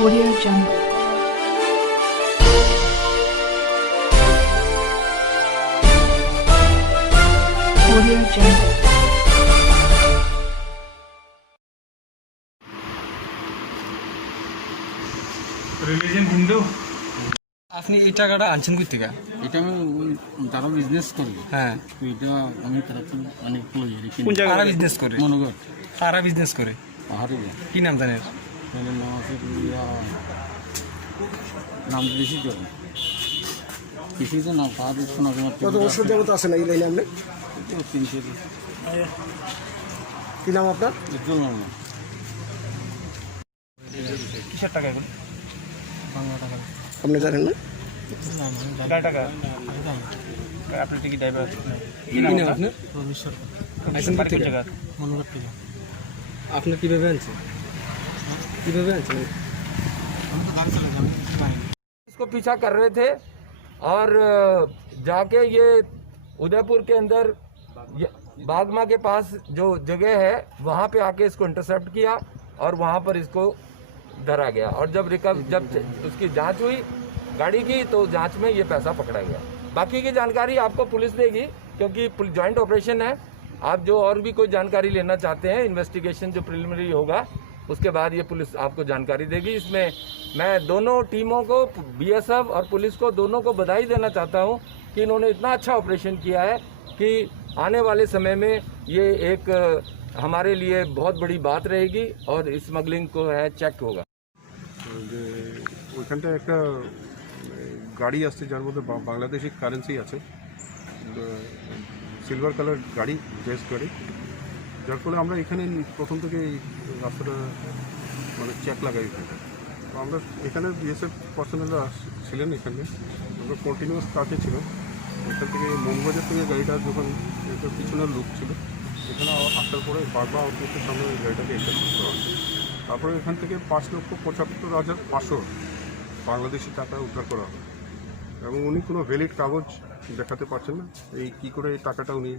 Audio Jungle. Audio Jungle. Religion Hindu. আপনি এই টাকাটা আনছেন কই থেকে? এটা আমি যারা বিজনেস করি হ্যাঁ, তো এটা আমি তারা অনেক কোন জায়গায় কারা বিজনেস করে? মনোগর কারা বিজনেস করে? পাহাড়ে কি নাম জানেন? এর নাম আছে নাম বেশি জল কিছু তো নাম পাহাড়ে শোনা যায় কত বছর যাবত আছেন এই লাইনে আপনি? 300 কি নাম আপনার? উজ্জ্বল নাম কিসের টাকা এগুলো? বাংলা টাকা আপনি জানেন না? কয় টাকা? আপনি টিকিট ড্রাইভার কি নাম আপনার? আইসেন কোথা থেকে? মনোগর থেকে আপনি কিভাবে আনছেন? কিভাবে আনছেন? इसको पीछा कर रहे थे और जाके ये उदयपुर के अंदर बागमा के पास जो जगह है वहाँ पे आके इसको इंटरसेप्ट किया और वहाँ पर इसको धरा गया और जब उसकी जांच हुई गाड़ी की तो जांच में ये पैसा पकड़ा गया। बाकी की जानकारी आपको पुलिस देगी क्योंकि जॉइंट ऑपरेशन है। आप जो और भी कोई जानकारी लेना चाहते हैं इन्वेस्टिगेशन जो प्रिलिमिनरी होगा उसके बाद ये पुलिस आपको जानकारी देगी। इसमें मैं दोनों टीमों को बीएसएफ और पुलिस को दोनों को बधाई देना चाहता हूं कि इन्होंने इतना अच्छा ऑपरेशन किया है कि आने वाले समय में ये एक हमारे लिए बहुत बड़ी बात रहेगी और स्मगलिंग को है चेक होगा। যে ওইখানটা একটা গাড়ি আসছে যার মধ্যে বাংলাদেশি কারেন্সি আছে, সিলভার কালার গাড়ি, ড্রেস গাড়ি, যার ফলে আমরা এখানে প্রথম থেকে এই রাস্তাটা মানে চেক লাগাই। এখানে তো আমরা এখানে বিএসএফ পার্সোনালরা ছিলেন, এখানে আমরা কন্টিনিউয়াস কাজে ছিল। এখান থেকে মনবাজার থেকে গাড়িটা যখন একটা পিছনের লুক ছিল এখানে আসার পরে বাগবা আউটপোস্টের সামনে ওই গাড়িটাকে ইন্টারসেপ্ট করা হয়। তারপরে এখান থেকে 5,75,500 বাংলাদেশি টাকা উদ্ধার করা হয় এবং উনি কোনো ভ্যালিড কাগজ দেখাতে পারছেন না। এই কী করে এই টাকাটা উনি